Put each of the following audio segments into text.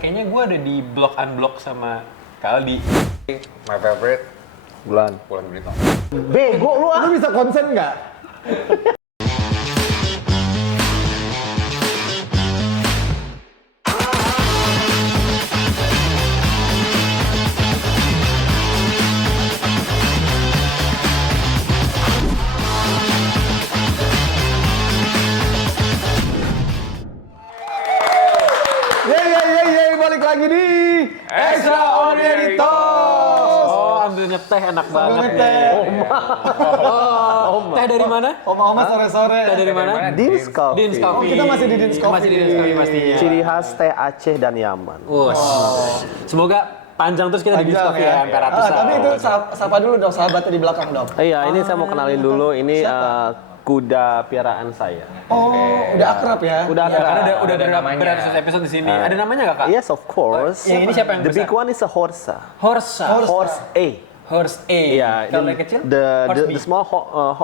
kayaknya gue ada di block unblock sama Kaldi. My favorite Bulan Guritno. bego lu ah. Lu bisa konsen nggak? Yeay, balik lagi di Extraordinary Talks. Oh, ambil ngeteh enak banget ngeteh. nih. Teh dari mana? Oma-oma sore-sore. Teh dari mana? Dins Coffee. Dins Coffee. Oh, kita masih di Dins Coffee. Masih di Dins Coffee pastinya. Ciri khas teh Aceh dan Yaman. Semoga panjang terus kita di Dins Coffee ya, sampai ratusan. Tapi itu sapa dulu dong sahabatnya di belakang dong. Iya, ini saya mau kenalin dulu. Ini kuda piaraan saya. Oh, udah akrab ya? Udah Ya, karena udah Ada namanya. beratus episode di sini. Ada namanya nggak, Kak? Yes, of course. Yang ini siapa yang The besar? big one is a horsa. Horsa. Horse A. Horse A. Iya, Kalau yang kecil? the B. small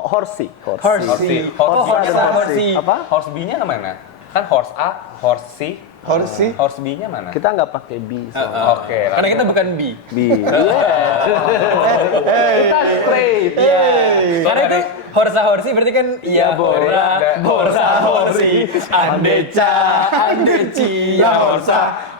horsey. Horsey. Oh, Horse ada horsey. Apa? Horse B-nya mana? Kan horse A, horse C, Horsi. horse B-nya mana? Kita nggak pakai B. Oke. Karena kita bukan B. B. Kita straight. Karena itu Horsa Horsi berarti kan iya Bora, Horsa Horsi, Andeca, Andeci, ya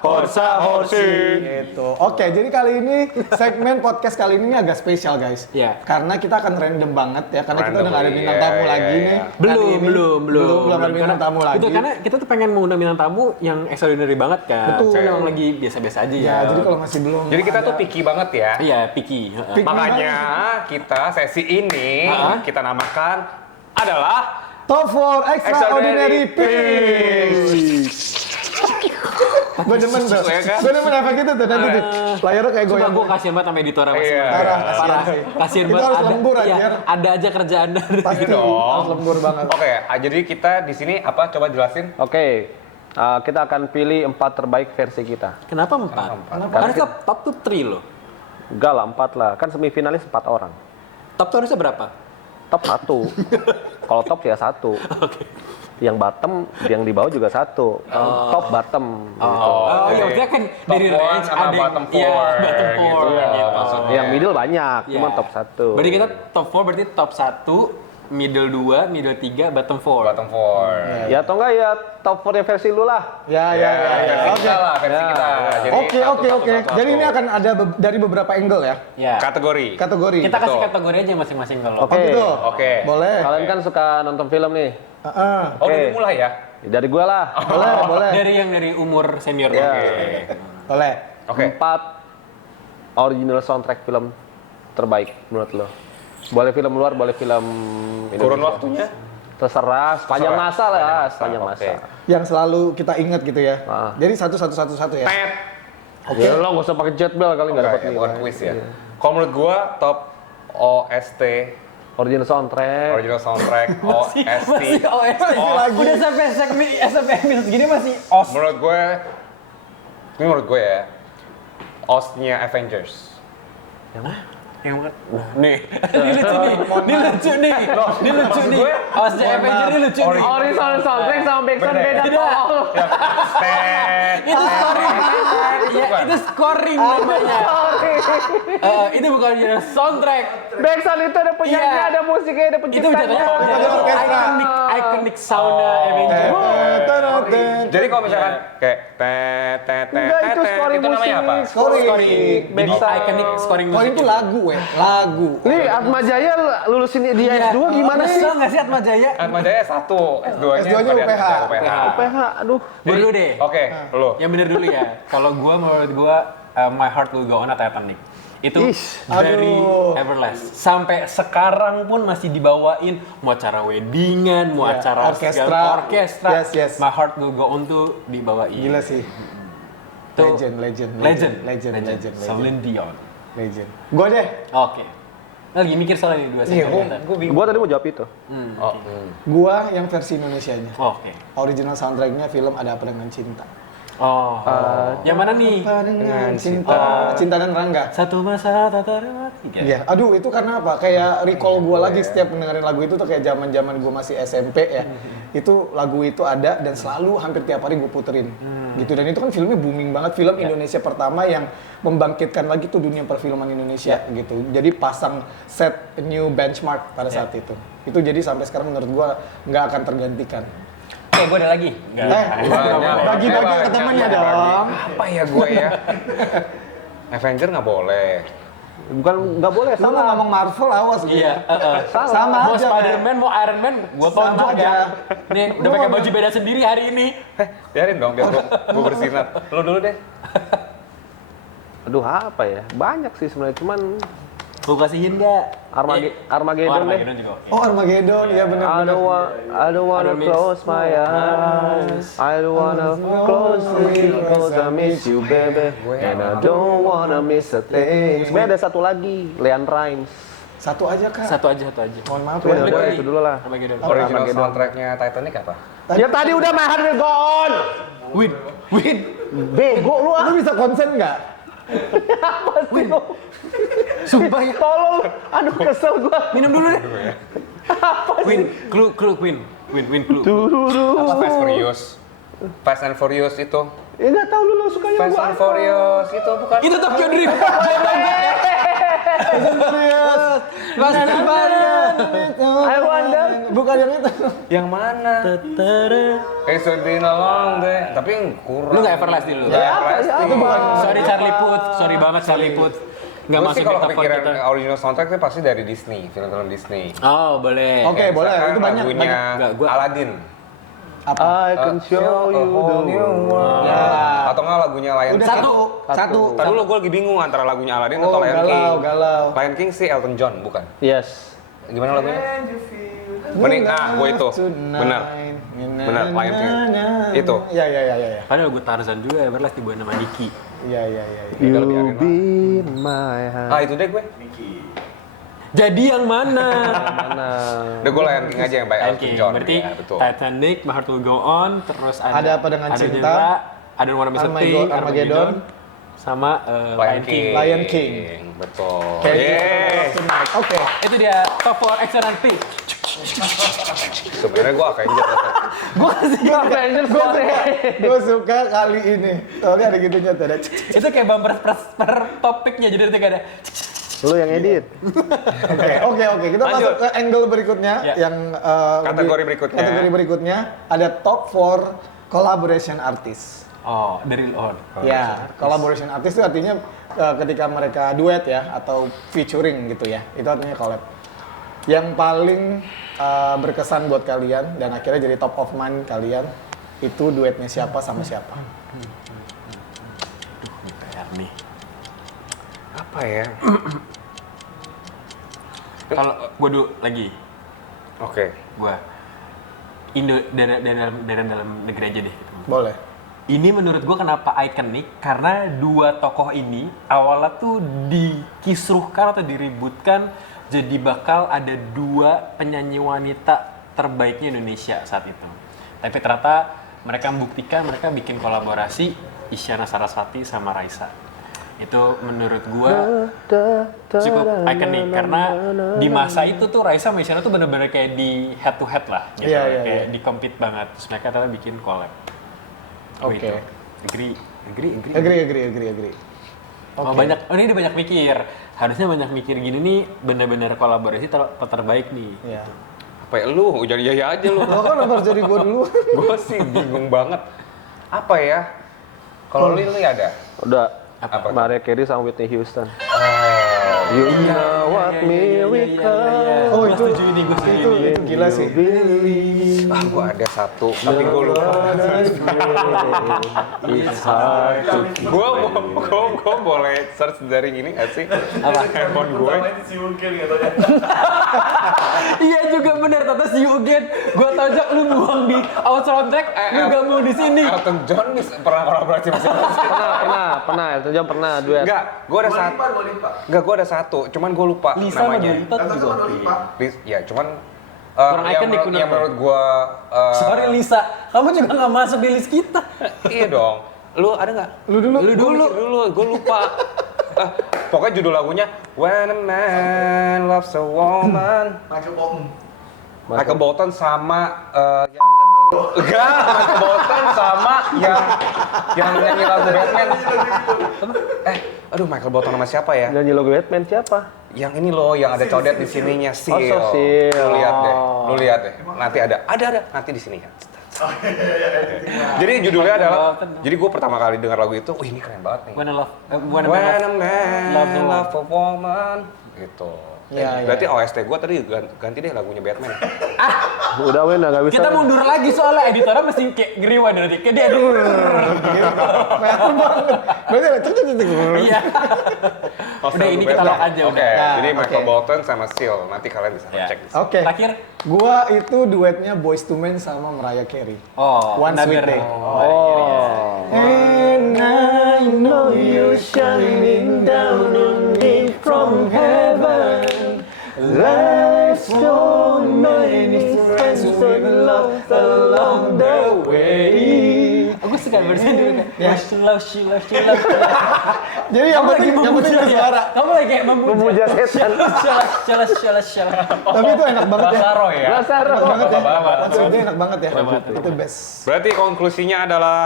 Horsa Horsi. Gitu. Oke, jadi kali ini segmen podcast kali ini agak spesial guys. Iya. Karena kita akan random banget ya, karena kita udah nggak ada Random, bintang iya, tamu iya, lagi iya. nih. Belum ada bintang tamu lagi. Betul, karena kita tuh pengen mengundang bintang tamu yang extraordinary banget kan. Betul. Yang lagi biasa-biasa aja ya. Ya, jadi kalau masih belum Jadi kita ada- tuh picky banget ya. Iya, picky. Picky. Makanya kita sesi ini kita namakan adalah Top 4 Extraordinary Extraordinary Picks. Gue demen tuh. Ya kan? Gue demen efek itu tuh nanti tuh. Layarnya kayak Coba goyang. gue kasihan banget sama editor sama Iya. semua. Parah, kasihan Parah. sih. Kasihan Itu banget. harus lembur, iya, anjir. ada aja kerjaan dari Pasti dong. harus lembur banget. Oke, jadi kita di sini apa? Coba jelasin. Oke, kita akan pilih 4 terbaik versi kita. Kenapa 4? Kenapa? Karena kan top tuh 3 loh. Enggak lah, 4 lah. Kan semifinalis 4 orang. Top tuh harusnya berapa? Top 1. Kalau top ya 1. Yang bottom, yang di bawah juga 1. Top bottom. Gitu. Oh, iya, maksudnya kan Top dari one range sama ada yang- bottom iya, four, bottom gitu 4 kan, gitu. maksudnya. Yang middle banyak, Iya. cuma top 1. Berarti kita top 4 berarti top 1, middle 2, middle 3, bottom 4. Bottom 4. Ya atau enggak ya top 4 versi lu lah. Ya. Versi Oke. kita lah, versi Ya, kita. ya. Jadi Oke. satu. Jadi ini akan ada dari beberapa angle ya. Ya. kategori. Kategori. Kita kasih Betul. kategori aja masing-masing kalau. Oke. Oh gitu. Oke. Boleh. Kalian kan suka nonton film nih. Heeh. Oh, Oke. udah mulai ya? Dari gua lah. Boleh. Dari umur senior. Iya. Oke. Boleh. Oke. 4 original soundtrack film terbaik menurut lo. Boleh film luar, boleh film Kurun Indonesia. waktunya? Terserah, sepanjang Terserah. masa lah ya, Sepanjang sepanjang masa, masa. oke. Yang selalu kita ingat gitu ya. Ah. Jadi satu ya. Tet. Oke. Ya lo nggak usah pakai jet bell kali nggak Enggak dapat ya, nih. bukan quiz ya. Kalau menurut gua top OST, Original soundtrack. original soundtrack, OST. Masih OST Oh, udah sampai episode segini masih OS. Menurut gue ya, OST-nya Avengers. Yang nih, ini lucu nih, ini lucu nih. OST Avenger ini lucu nih. Original soundtrack sama backsound beda Beda. tol. Tet. Itu scoring, ya itu scoring namanya. Itu bukan original soundtrack. Backsound itu ada penyanyi, Iya. ada musiknya, ada Itu penciptanya. jatuhnya orkestra. iconic soundnya Avenger. Jadi kalau misalkan kayak tet Enggak, itu scoring itu namanya apa? musik. Scoring. Jadi Backsound. iconic scoring Oh musik. itu lagu lagu. Nih, Atma Jaya lulusin di S2 gimana sih? Nyesel nggak sih Atma Jaya? Atma Jaya S1, S2-nya S2-nya UPH. PH, aduh. Gue dulu deh. Oke, lo. Yang bener dulu ya. Kalau menurut gua My Heart Will Go On atau Titanic. Itu Ish. very Aduh. everlast. Sampai sekarang pun masih dibawain mau acara weddingan, mau Ya, acara orkestra. segala orkestra. Yes. My Heart Will Go On tuh dibawain. Gila sih. Tuh, Legend. Celine Dion. Legend. Gua deh. Oke. Lagi mikir soal ini dua Iya, segmen. gua bingung. Gua tadi mau jawab itu. Gua yang versi Indonesianya. Oke. Original soundtracknya film Ada Apa Dengan Cinta. Oh. Yang mana nih? Dengan cinta dan Rangga. Satu masa tatarmati. Iya, aduh itu karena apa? Kayak recall gue lagi setiap dengerin lagu itu tuh kayak zaman-zaman gue masih SMP ya. Itu lagu itu ada dan selalu hampir tiap hari gue puterin. Gitu, dan itu kan filmnya booming banget, film Indonesia pertama yang membangkitkan lagi tuh dunia perfilman Indonesia gitu. Jadi pasang set new benchmark pada saat itu. Itu jadi sampai sekarang menurut gue nggak akan tergantikan. Gue ada lagi. Bagi-bagi ke temennya dong. Apa ya gue ya? Avenger nggak boleh. Bukan nggak boleh, Lu mau salah. ngomong Marvel awas gitu. Iya, Sama mau aja. Spider-Man, mau Iron Man, gue Sama tonjok aja. ya. Nih, udah pakai baju beda sendiri hari ini. Biarin dong, biar gue bersinar. Lo dulu deh. Aduh, apa ya? Banyak sih sebenarnya, cuman Gue kasihin nggak? Armageddon deh. juga oke. Oh Armageddon, ya I benar-benar. don't wanna Aduh, miss. close my eyes. I don't wanna close it, cause I miss you, baby. And I don't wanna miss a thing. Sebenarnya ada satu lagi, Leanne Rimes. Satu aja kak. Satu aja. Mohon maaf Udah, ya. boleh, itu dulu lah. Armageddon. Original Armageddon. soundtracknya Titanic apa? Ya tadi udah My Heart Will Go On. Win. Bego lu ah. Lu bisa konsen nggak? Apa sih lu? Sumpah ya. Tolong. Aduh, kesel gua. Minum dulu deh. Win, clue, Win, clue. Apa Fast Furious? Fast and Furious itu. Ya nggak tahu lu sukanya Fast gua and apa. Furious itu bukan? Itu Tokyo Drift. Serius. Fast and Furious. I wonder. Bukan yang itu. Yang mana? It's been a long day. Tapi kurang. Lu nggak Everlast dulu? Nggak Ya, apa, Everlast. ya, apa, Bang? Sorry Charlie Puth, sorry banget Charlie Puth. Nggak Gue masuk sih di kalau top 4 kepikiran kita. original soundtrack itu pasti dari Disney, film-film Disney. Oh, boleh. Oke, boleh. Misalkan Itu banyak. lagunya Nggak, gua- Aladdin. I can show you the world. Ya. Atau nggak lagunya Lion Udah King. satu. Tadi dulu gue lagi bingung antara lagunya Aladdin Oh, atau Lion King. galau. Lion King sih Elton John, bukan? Yes. Gimana lagunya? Mending, gue itu. Benar. Benar, Lion King. Itu. Ya. Padahal gue Tarzan juga Everlast dibawain sama Diki. Ya. Tinggal biarin You lah. be my heart. Ah, itu deh gue. Jadi yang mana? Mana? Udah gue Lion King aja yang by Lion Elton King. John. Berarti Ya, betul. Titanic, My Heart Will Go On, terus Ada Apa Dengan Cinta, juga, I Don't Wanna Miss a Thing, Armageddon, sama Lion King. Lion King. Betul. Kayak Yeay. Oke. Itu dia top 4 excellent pick. Sebenarnya gue Avenger. Gue kasih Avengers gue Gue suka kali ini. Soalnya ada gitunya tuh. Ada itu kayak bumper per topiknya, jadi nanti kayak ada Lu yang edit. Oke. Kita Lanjut. masuk ke angle berikutnya Ya. yang Kategori berikutnya. Kategori berikutnya ada top 4 collaboration artist. oh, dari on. Ya, collaboration artist itu artinya ketika mereka duet ya atau featuring gitu ya. Itu artinya collab. Yang paling berkesan buat kalian dan akhirnya jadi top of mind kalian itu duetnya siapa sama siapa? Nih. Apa ya? Kalau gue dulu lagi, Oke. gue Indo dari dalam negeri aja deh. Boleh. Ini menurut gue kenapa ikonik karena dua tokoh ini awalnya tuh dikisruhkan atau diributkan jadi bakal ada dua penyanyi wanita terbaiknya Indonesia saat itu. Tapi ternyata mereka membuktikan mereka bikin kolaborasi Isyana Sarasvati sama Raisa. Itu menurut gue cukup ikonik karena di masa itu tuh Raisa sama Isyana tuh bener-bener kayak di head to head lah gitu. Iya. Kayak di compete banget. Terus mereka ternyata bikin collab. Oke. Gitu. Agree. Agree. Oh, banyak, ini dia banyak mikir. Harusnya banyak mikir gini nih, bener-bener kolaborasi terbaik nih. Iya. Apa ya lu? Jadi ya aja lu. Lo kan harus jadi gue dulu. Gue sih bingung banget. Apa ya? Kalau lu ada? Udah. Apa? Mariah Carey sama Whitney Houston. Oh. You know what miracle. Oh, itu setuju ini, gue setuju itu ini. gila sih. Ah, gue ada satu, tapi gue lupa. It's hard to Gue boleh search dari ini nggak sih? Apa? Handphone gue. Iya juga bener, Tata see you again. Gua tojok lu buang di out soundtrack, lu gak mau di sini. Elton John pernah kolaborasi sama siapa? pernah. Elton John pernah duet. Enggak, gue ada satu. Enggak, gue ada satu, cuman gue lupa Lisa sama namanya. Dua Lipa juga oke. Ya, cuman Kurang yang, ikonik, yang menurut gue Sorry Lisa, kamu juga gak masuk di list kita. iya dong. Lu ada nggak? Lu dulu. Dulu, gue lupa. Pokoknya judul lagunya When a Man Loves a Woman. Michael Bolton sama yang Michael Bolton sama yang nyanyi lagu Batman. Aduh, Michael Bolton sama siapa ya? Nyanyi logo Batman siapa? Yang ini loh, yang ada codet di sininya, Seal. Oh, Seal. Lu lihat deh. Nanti ada nanti di sini kan. Jadi judulnya adalah, jadi gue pertama kali dengar lagu itu, ini keren banget nih. When When a man a man love a woman, gitu. Iya, Berarti OST gue tadi ganti deh lagunya Batman. Udah nggak bisa. Kita mundur lagi soalnya editornya mesti kayak rewind nanti. Kayak dia Kelihatan banget. Berarti ada cek. Iya. Udah ini kita lock aja Oke, udah. jadi Michael oke. Bolton sama Seal. Nanti kalian bisa Ya. cek di sini. Oke. Terakhir. Gua itu duetnya Boyz II Men sama Mariah Carey. Oh, One Sweet Another- Day. Oh. And I know you're shining down on me from heaven. Like so many friends we lost along the way. Aku suka versi dulu kan. Ya. She love. Jadi yang penting itu suara. Kamu lagi kayak Memuja setan. Shalah. Tapi itu enak banget ya. Basaro ya. Basaro. Enak banget ya. Banget. One Sweet Day enak banget ya. Itu best. Berarti konklusinya adalah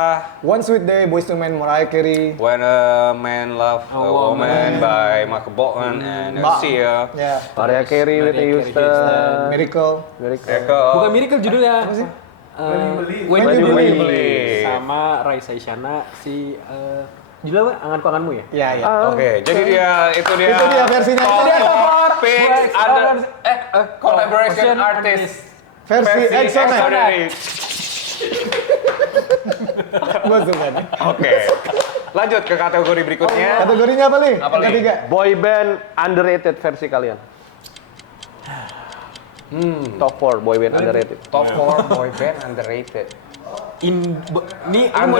One Sweet Day, Boyz II Men, Mariah Carey. When a Man Love a Woman by Michael Bolton and Seal. Ya. Mariah Carey, Whitney Houston. Miracle. Bukan Miracle judulnya. Apa sih? When You You Believe. Believe. Sama Raisa Isyana judulnya apa? Anganku Anganmu ya? Ya, ya. Oke, jadi itu dia. Itu dia versinya. Top Itu dia four picks under collaboration Collaboration artist. Versi Exxon. Extraordinary. Gua suka nih. Oke. Lanjut ke kategori berikutnya. Kategorinya apa nih? Apa, Li? Ketiga. Boy band underrated versi kalian. Top 4 boy band underrated. Top 4 boy band underrated. Ini lu mau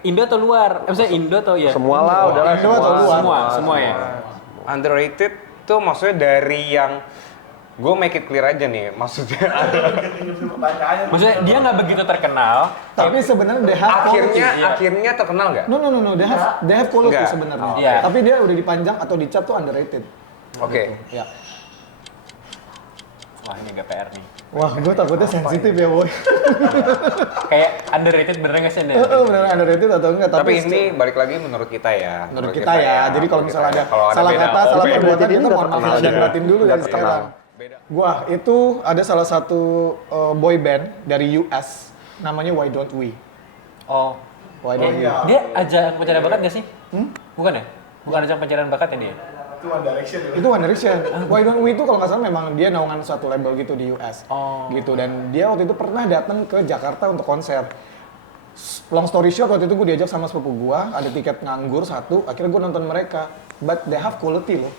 Indo atau luar? Maksudnya Indo atau ya? Semua lah, udahlah Indo atau luar? Semua ya. Underrated tuh maksudnya dari yang gue make it clear aja nih, maksudnya Maksudnya dia nggak begitu terkenal. Tapi sebenarnya they have quality. akhirnya terkenal nggak? No, they have quality Enggak. sebenarnya. Iya. Tapi dia udah dipanjang atau dicap tuh underrated. Oke. Ya. Wah ini agak PR nih. Wah, gue takutnya sensitif ya, boy. Kayak underrated bener nggak sih? Beneran underrated atau enggak? Tapi ini balik lagi menurut kita ya. menurut kita ya. Jadi kalau Menurut misalnya kita ada ya. Kalau salah beda kata, salah opini. perbuatan, Berarti kita dia mohon udah maaf terkenal dan juga. batin dulu Udah dari terkenal. sekarang. Gua itu ada salah satu boy band dari US namanya Why Don't We. Oh, Why Don't We? dia ajang pencarian bakat nggak sih? Bukan ya? Bukan ajang pencarian bakat ya dia? Itu One Direction. Why Don't We itu kalau nggak salah memang dia naungan suatu label gitu di US. Oh. Gitu, dan dia waktu itu pernah datang ke Jakarta untuk konser. Long story short, waktu itu gue diajak sama sepupu gue, ada tiket nganggur satu, akhirnya gue nonton mereka. But they have quality loh.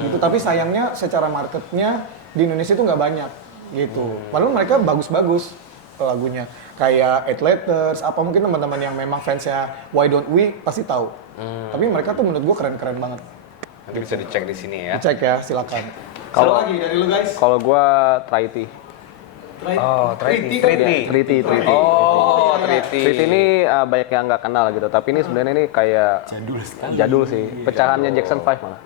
Gitu, tapi sayangnya secara marketnya di Indonesia itu nggak banyak. Gitu. Padahal mereka bagus-bagus lagunya. Kayak Eight Letters, apa mungkin teman-teman yang memang fansnya Why Don't We pasti tahu. Tapi mereka tuh menurut gue keren-keren banget. Nanti bisa dicek di sini ya. Cek ya, silakan. Kalau- lagi dari lu guys? Kalau gua Trity. Oh, Trity. Oh, Trity. Trity ini banyak yang nggak kenal gitu, tapi ini sebenarnya ini kayak Jadul sekali. jadul sih. Pecahannya Jackson 5 malah.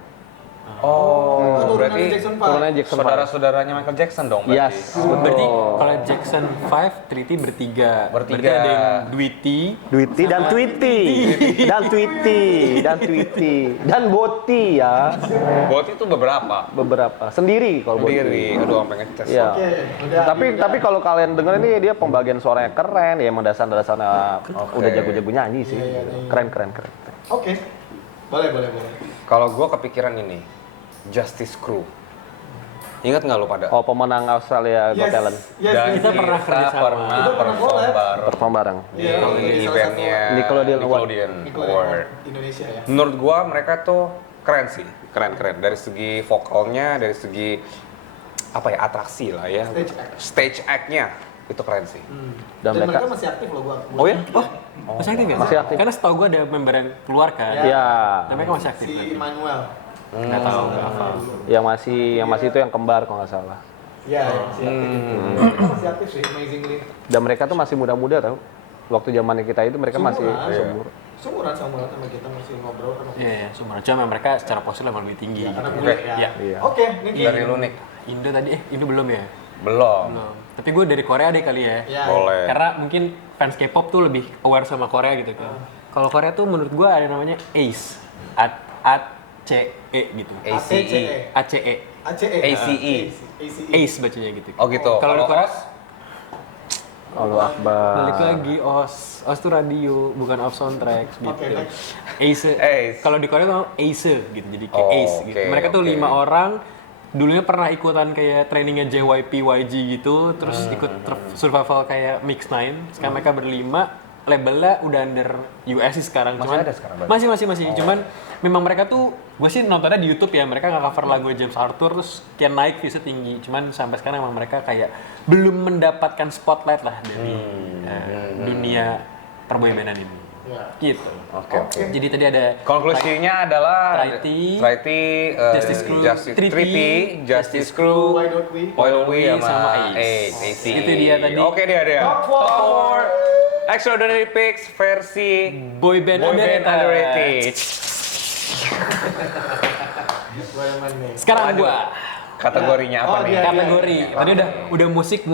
Oh, berarti Turunnya Jackson 5. saudara-saudaranya Michael Jackson dong berarti. Yes. Berarti betul. kalau Jackson 5, Triti bertiga. Bertiga. Berarti ada yang Dwiti. Dwiti dan Tweety. Dan Boti ya. Bot itu beberapa. Beberapa. Sendiri kalau Boti. Sendiri. Aduh, sampai ngetes. Iya. Tapi kalau kalian denger ini dia pembagian suaranya keren ya, emang dasar-dasarnya udah jago-jago nyanyi sih. Keren. Oke. Boleh. Kalau gue kepikiran ini, Justice Crew. Ingat nggak lo pada? Oh, pemenang Australia Got Talent. Dan kita pernah kerja sama. Perform bareng. di eventnya Nickelodeon Award. Award. Indonesia ya. Menurut gua mereka tuh keren sih, keren. Dari segi vokalnya, dari segi apa ya, atraksi lah ya. Stage act-nya itu keren sih. Dan mereka masih aktif loh gua. Oh ya? Masih aktif nggak? Masih aktif. Karena setahu gue ada member yang keluar kan. ya Dan mereka masih aktif. Si Immanuel. Nggak tahu, nggak hafal. yang masih itu yang kembar kalau nggak salah. Iya, masih aktif. Mereka masih aktif sih, amazingly. Dan mereka tuh masih muda-muda tau. Waktu zamannya kita itu mereka masih Seumuran. seumur. Seumuran sama kita masih ngobrol kan. Iya, Sumatera. Cuma mereka secara postur lebih tinggi. Ya, karena gitu. bule Oke. ya. Iya. Iya. Oke, Niki. Dari lu nih. Indo tadi, Indo belum ya? Belum. Belum. Tapi gue dari Korea deh kali ya. Ya. Boleh. Karena mungkin fans K-pop tuh lebih aware sama Korea gitu kan. Kalau Korea tuh menurut gue ada namanya ACE. A-C-E gitu. ACE. A-C-E. ACE. ACE. ACE bacanya gitu. Oh gitu. Kalau di Korea Allah Akbar. balik lagi OS tuh radio, bukan off soundtrack gitu. Oke, next. Ace. Ace. Kalau di Korea tuh Ace gitu. Jadi kayak Oh, Ace gitu. oke, Mereka tuh oke. 5 orang dulunya pernah ikutan kayak trainingnya JYP, YG gitu, terus ikut survival kayak Mix9. Sekarang mereka berlima, labelnya udah under US sih sekarang. Masih ada sekarang berarti? Masih. Cuman memang mereka tuh, gue sih nontonnya di YouTube ya, mereka nggak cover lagu James Arthur, terus kayak naik viewsnya tinggi. Cuman sampai sekarang emang mereka kayak belum mendapatkan spotlight lah dari dunia perboybandan ini. Ya. Gitu. Oke. Jadi tadi ada Konklusinya adalah Trinity, Justice Crew, Justice Crew, Why don't we? Why don't we sama sama Ace. ACE. Itu dia tadi. Oke dia. Top Top 4 Extraordinary Picks versi boyband underrated. Gimana nih? Sekarang gua Kategorinya apa Oh, nih? dia. kategori. Iya. Tadi udah musik.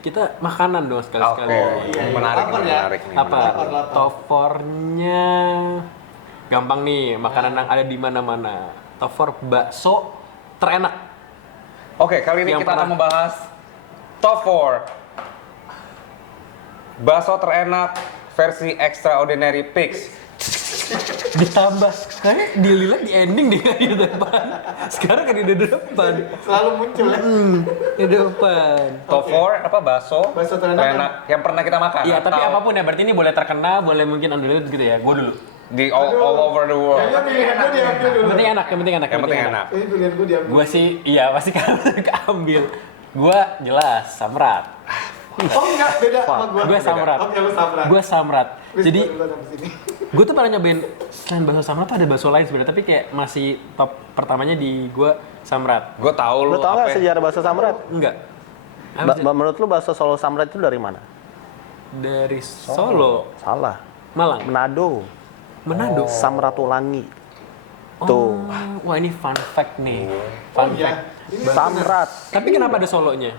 Kita makanan dong sekali-sekali. Oke, Iya, menarik lapar nih, ya. menarik nih. Apa? Lapar. Top 4-nya gampang nih, makanan yang ada di mana-mana. Top 4 bakso terenak. Oke, kali ini Yang kita akan pernah- membahas top 4 bakso terenak versi Extraordinary Picks. Ditambah, kayaknya dilihat di ending deh di depan. Sekarang kan di depan. Selalu muncul ya. Di depan. Top 4 apa bakso Bakso terenak yang pernah kita makan. Iya, tapi atau apapun ya, berarti ini boleh terkenal, boleh mungkin underrated gitu ya. Gue dulu. di all over the world. Kayaknya pilihan gue diambil dulu. Yang penting enak, yang penting enak. Yang penting enak. Kayaknya pilihan gue diambil. Gue sih, iya pasti kan keambil. Gue jelas samrat. Oh enggak, beda sama gue. Gue samrat. Oke, lu samrat. Gue samrat. Wis, Jadi gua duluan sampai sini. gue tuh pernah nyobain selain bakso samrat tuh ada bakso lain sebenarnya, tapi kayak masih top pertamanya di gue samrat. Gue tahu Lu tau apa nggak ya? sejarah bakso samrat? Enggak. Apa sih? Menurut lu bakso Solo samrat itu dari mana? Dari Solo, Salah. Malang, Manado. Manado. Samratulangi. Tuh. Wah ini fun fact nih. Fun Oh iya. fact. Ini Samrat. Tapi kenapa ada Solonya?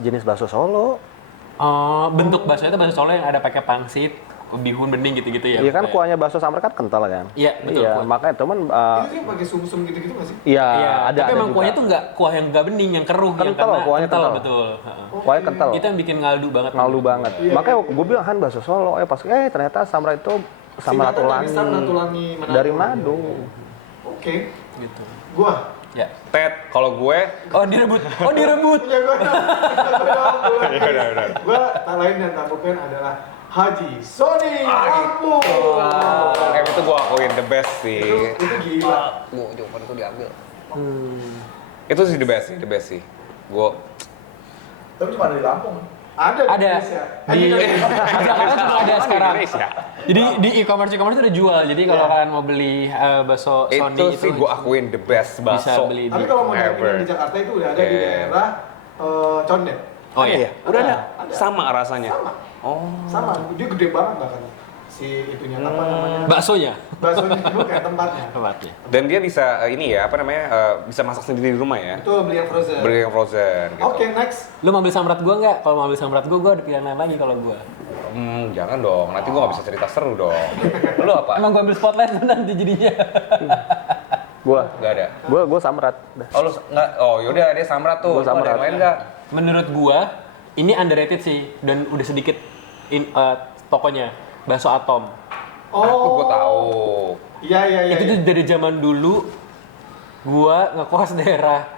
Jenis bakso Solo. Oh, bentuk bakso itu bakso Solo yang ada pakai pangsit, bihun bening gitu-gitu ya. Iya kan pokoknya. kuahnya bakso samrat kan kental kan? Iya, betul, Iya, kuah. makanya teman Itu yang pakai sum-sum gitu-gitu nggak sih? iya Iya, ada tapi emang juga. kuahnya tuh nggak kuah yang nggak bening, yang keruh, yang Kental, karena kuahnya kental. betul. Heeh. Kuahnya kental. Itu yang bikin ngaldu banget. Ngaldu banget. Makanya gue bilang kan bakso Solo, pas ternyata samrat itu Samratulangi. Samratulangi Manado. Dari Manado. Oke. Gitu. Gua. Ya. Ted, kalau gue Oh direbut. Oh direbut. Ya gua. udah. Gua tak lain dan tak bukan adalah Haji Sony Lampung. itu gue akuin the best sih. Itu gila. Gue jawaban itu diambil. Itu sih the best sih. Gue Tapi cuma ada di Lampung. Ada di Ada Indonesia. di Jakarta juga ada sekarang. Indonesia. Jadi di e-commerce udah jual. Jadi kalau kalian mau beli bakso Sony itu sih gue akuin the best bakso. beli Tapi kalau mau nyari ever. di Jakarta itu udah ada di Oke. daerah Condet. Oh iya. Udah ada. Ada. Sama rasanya. Sama. Oh. Sama. Dia gede banget bahkan. Si itunya apa namanya? Baksonya. Baksonya itu kayak tempatnya. Tempatnya. Dan dia bisa ini ya, apa namanya? Bisa masak sendiri di rumah ya. Itu beli yang frozen. Beli yang frozen gitu. Oke, next. Lu mau ambil samrat gua nggak? Kalau mau ambil samrat gua ada pilihan lain lagi kalau gua. Jangan dong. Nanti gue gak bisa cerita seru dong. Lu apa? Emang gua ambil spotlight lu nanti jadinya. Gak ada. Gua samrat. Dah. Oh lu nggak? Oh yaudah dia samrat tuh. Gua Lu ada samrat. yang lain nggak? Menurut gua ini underrated sih dan udah sedikit tokonya bakso Atom. Gue tahu. Iya. Itu tuh dari zaman dulu gua ngekos daerah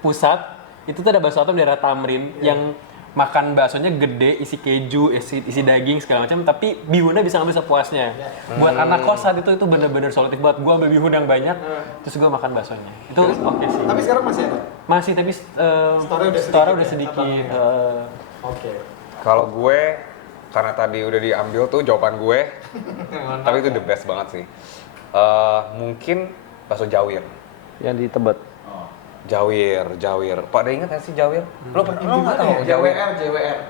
pusat, itu tuh ada bakso Atom daerah Tamrin yang makan baksonya gede, isi keju, isi daging segala macam, tapi bihunnya bisa ngambil sepuasnya. Buat anak kos saat itu bener-bener solutif buat gua ambil bihun yang banyak, terus gua makan baksonya. Itu oke sih. Tapi sekarang masih ada. Masih tapi store-nya udah sedikit. Oke. Kalau gue karena tadi udah diambil tuh jawaban gue, tapi itu the best banget sih. Mungkin bakso jawir. Yang di Tebet. Jawir. Pak, ada ingat nggak sih Jawir? Lo pernah nggak tahu JWR.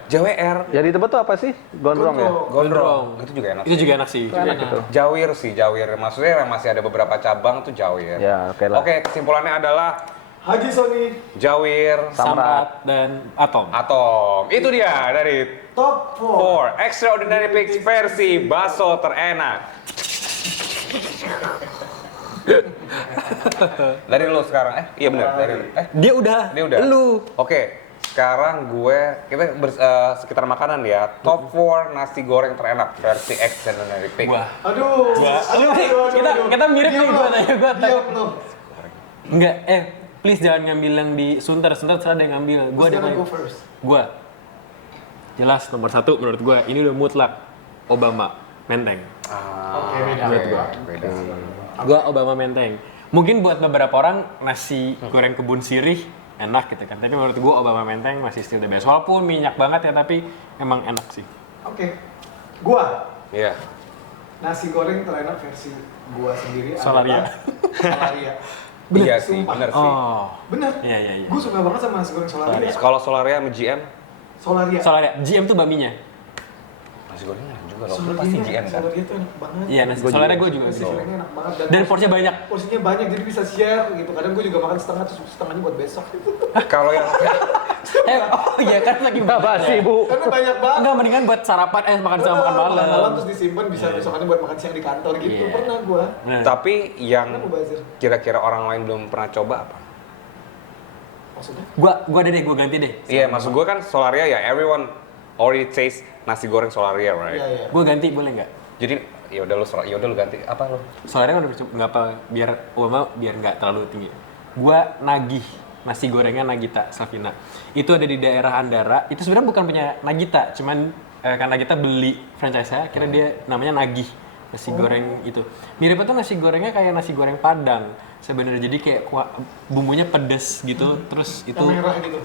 JWR. Yang di tempat tuh apa sih? Gondrong ya? Gondrong. Itu juga enak. Itu juga enak sih. Enak gitu. Jawir. Maksudnya masih ada beberapa cabang tuh Jawir. Ya, oke lah. Oke, kesimpulannya adalah Haji Sony Jawir, Samrat dan Atom. Atom. Itu dia dari top 4 4. Extraordinary Pigs versi bakso terenak. Dari lu sekarang. Iya benar, dari Dia udah. Lu. Oke, sekarang kita sekitar makanan ya. Top 4 nasi goreng terenak versi Extraordinary Pigs. Wah. Aduh. Kita mirip nih gua tanya gua. Diam lu. Enggak, please jangan ngambil yang di Sunter serah ada yang ngambil. Gua ada Go yang first. gua. Jelas nomor 1 menurut gua ini udah mutlak Obama Menteng. Oke, beda. Menurut gua. Beda. Gua Obama Menteng. Mungkin buat beberapa orang nasi goreng kebun sirih enak gitu kan. Tapi menurut gua Obama Menteng masih still the best. Walaupun minyak banget ya tapi emang enak sih. Oke. Gua Iya. nasi goreng terenak versi gua sendiri Solaria. adalah Solaria. Iya sih, Sumpah. bener sih. Oh. Bener. Iya. Gue suka banget sama nasi goreng Solaria. Kalau Solaria sama GM, Solaria. Soalnya GM tuh baminya. nasi gorengnya enak juga loh. Lu pasti GM kan? Solaria tuh enak banget. Iya, soalnya gue juga Nasi gitu. gorengnya enak banget Dan porsinya banyak. Porsinya banyak jadi bisa share gitu. Kadang gue juga makan setengah terus setengahnya buat besok. Kalau yang Oh iya kan lagi Nggak basi, Bu. Karena banyak banget. Enggak, mendingan buat sarapan, makan siang makan Makan malam malam. terus disimpan bisa besokannya buat makan siang di kantor gitu. Iya. Pernah gua. Nah, tapi yang Pernah mubazir. kira-kira orang lain belum pernah coba apa? Maksudnya? gua ada deh, gua ganti deh. Iya, maksud gue kan Solaria ya, everyone already taste nasi goreng Solaria, right? Iya, iya. Gua ganti boleh nggak? Jadi ya udah lu ganti apa lu? Soalnya udah nggak apa, biar Obama biar nggak terlalu tinggi. Gua nagih nasi gorengnya Nagita Slavina. Itu ada di daerah Andara. Itu sebenarnya bukan punya Nagita, cuman karena kita beli franchise-nya, kira dia namanya Nagih nasi goreng itu. Miripnya tuh nasi gorengnya kayak nasi goreng Padang sebenarnya. Jadi kayak bumbunya pedes gitu, terus itu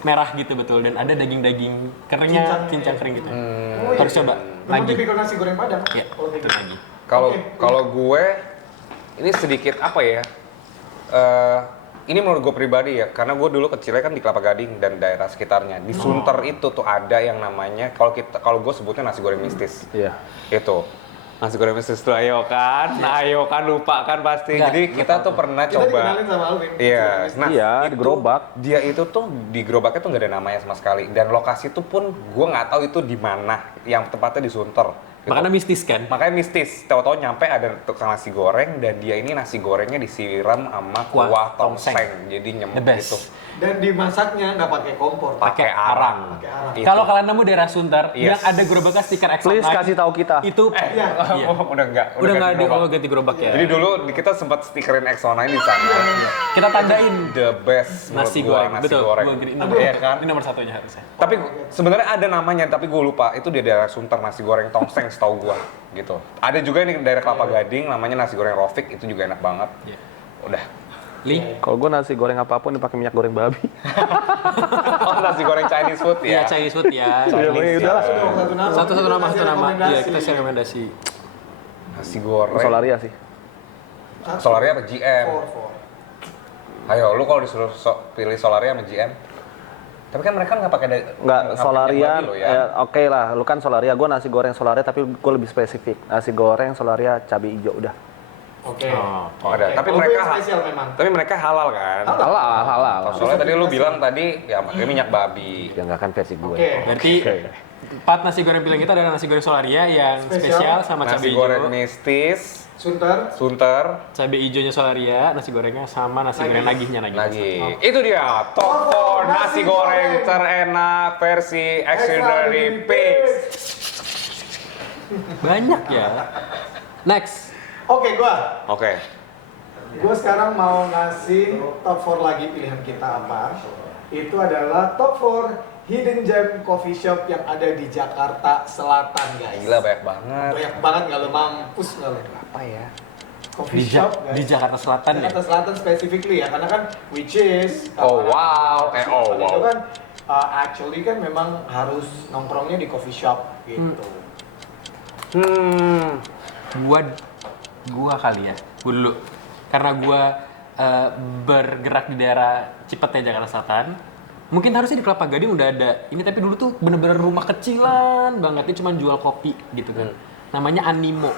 merah gitu. betul. Dan ada daging-daging keringnya, cincang kering gitu. Oh, Harus iya. coba. Memang Nagih. tipikal nasi goreng Padang. Iya, Kalau kayak itu gitu. Nagih. Kalau gue ini sedikit apa ya? Ini menurut gue pribadi ya, karena gue dulu kecilnya kan di Kelapa Gading dan daerah sekitarnya. Di Sunter itu tuh ada yang namanya kalau gue sebutnya nasi goreng mistis. Iya. Itu nasi goreng mistis tuh ayo kan lupa kan pasti. Nggak, Jadi kita tuh pernah Kita coba. dikenalin sama Alvin. Iya, Iya, itu- di gerobak. Dia itu tuh di gerobaknya tuh nggak ada namanya sama sekali. Dan lokasi itu pun gue nggak tahu itu di mana. Yang tepatnya di Sunter. Gitu. Makanya mistis kan? Makanya mistis. Tahu-tahu nyampe ada tukang nasi goreng dan dia ini nasi gorengnya disiram sama Kuah kuah tongseng. tongseng. Jadi The nyemuk best. gitu. Dan dimasaknya nggak pakai kompor. Pakai arang. Pakai arang. Itu. Kalau kalian nemu daerah Sunter, Yes. yang ada gerobaknya stiker Exxon Please Light, kasih tahu kita. itu Iya. iya. Udah enggak. Udah nggak ganti ada, gerobak. ganti gerobak ya. Jadi dulu kita sempat stikerin Exona di sana. Kita tandain The best menurut nasi gua, goreng, nasi betul. goreng. Gua gini, Iya kan? Ini nomor satunya harusnya. Tapi sebenarnya ada namanya, tapi gue lupa. Itu di daerah Sunter, nasi goreng tongseng setahu gua gitu. Ada juga nih daerah Kelapa Gading namanya nasi goreng Rofik, itu juga enak banget. Iya. Udah. Li, Kalau gue nasi goreng apapun dipakai minyak goreng babi. Oh, nasi goreng Chinese food ya ya. Chinese food ya. Iya, udah lah. Satu nama. Kasih Iya, kita rekomendasi. share rekomendasi. Nasi goreng. Solaria sih. Solaria apa GM? Four. Ayo, lu kalau disuruh pilih Solaria sama GM? Tapi kan mereka nggak pakai Nggak, pakai Solaria, babi lo ya. oke lah. Lu kan Solaria, gue nasi goreng Solaria tapi gue lebih spesifik. Nasi goreng Solaria cabai hijau udah. Oke. Oh. Oh, ada. Tapi Kalau gue mereka yang spesial memang. Tapi mereka halal kan? Halal. Soalnya tadi lu bilang tadi ya pakai minyak babi. Ya nggak kan versi gue. Oke. Berarti 4 nasi goreng pilihan kita adalah nasi goreng Solaria yang spesial sama Nasi cabai goreng hijau. mistis, Sunter. Sunter, Cabai hijaunya Solaria, nasi gorengnya sama nasi goreng nagihnya lagi. Itu dia top 4 nasi goreng terenak versi Extraordinary Pigs. Banyak ya. Next. Oke, gua. Oke. Gue sekarang mau ngasih top 4 lagi pilihan kita apa. Itu adalah top 4 hidden gem coffee shop yang ada di Jakarta Selatan, guys. Gila banyak banget. Banyak banget, nggak lo mampus nggak lo. Apa ya? Coffee shop, guys. Di Jakarta Selatan ya. Jakarta Selatan specifically ya, karena kan which is Oh, wow. itu kan actually kan memang harus nongkrongnya di coffee shop gitu. Gua kali ya. Gua dulu. Karena gua bergerak di daerah Cipete, Jakarta Selatan. Mungkin harusnya di Kelapa Gading udah ada ini, tapi dulu tuh bener-bener rumah kecilan banget, dia cuma jual kopi gitu kan. Namanya Animo.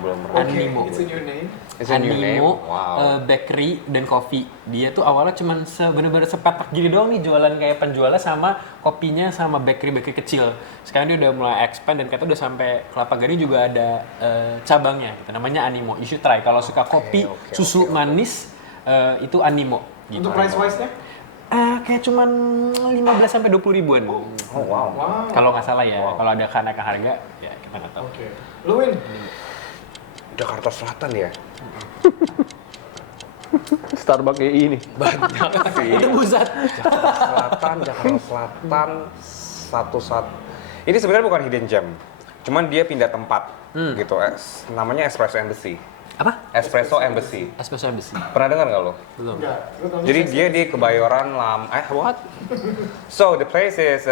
Belum pernah. Animo. It's a new name. It's a new name. Animo Wow. Bakery dan Coffee. Dia tuh awalnya cuman bener-bener sepetak gini doang nih, jualan kayak penjualnya sama kopinya sama bakery kecil. Sekarang dia udah mulai expand dan katanya udah sampai Kelapa Gading juga ada cabangnya gitu. Namanya Animo. You should try. Kalau suka kopi, susu manis itu Animo gitu. Untuk price wise-nya? Kayak cuman 15 sampai 20 ribuan. Oh wow. Wow. Kalau nggak salah ya. Kalau ada kenaikan harga ya kita nggak tahu. Oke. Lu Win? Jakarta Selatan ya. Starbucks kayak ini. Itu pusat. Jakarta Selatan satu. Ini sebenarnya bukan hidden gem. Cuman dia pindah tempat gitu. Namanya Espresso Embassy. Apa? Espresso Embassy. Espresso Embassy. Pernah dengar nggak lo? Belum. Enggak. Lu tahu Jadi dia di Kebayoran Lama. What? So the place is